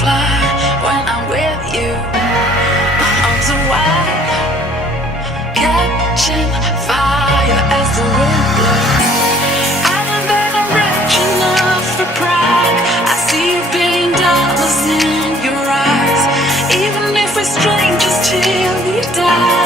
fly when I'm with you. My arms are wide, catching fire as the wind blows. I know that I'm rich enough for pride. I see $1 billion in your eyes, even if we're strangers till we die.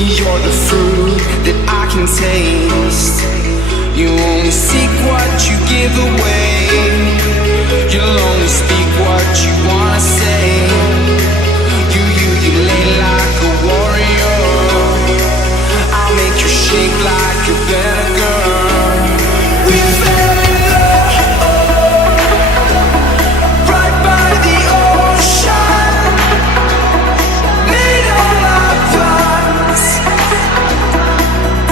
You're the fruit that I can taste. You only seek what you give away. You'll only speak what you wanna say. You lay like a warrior. I'll make you shake like a better girl. We fell in love right by the ocean. Made all our plans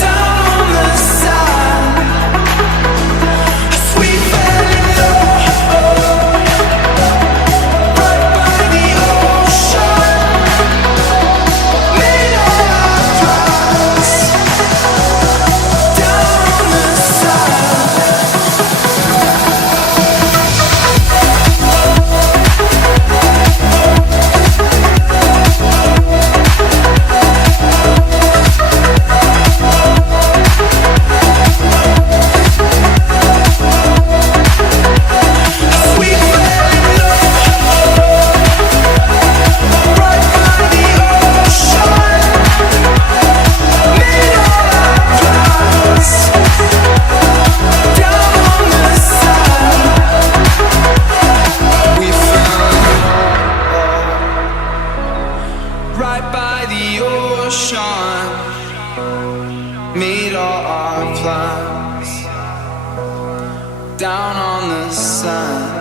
down on the sand. We fell in love right by the ocean. Made all our plans down on the sand. We fell in love right by the ocean. Made all our plans down on the sand. We fell in love right by the ocean. Made all our plans down on the sand.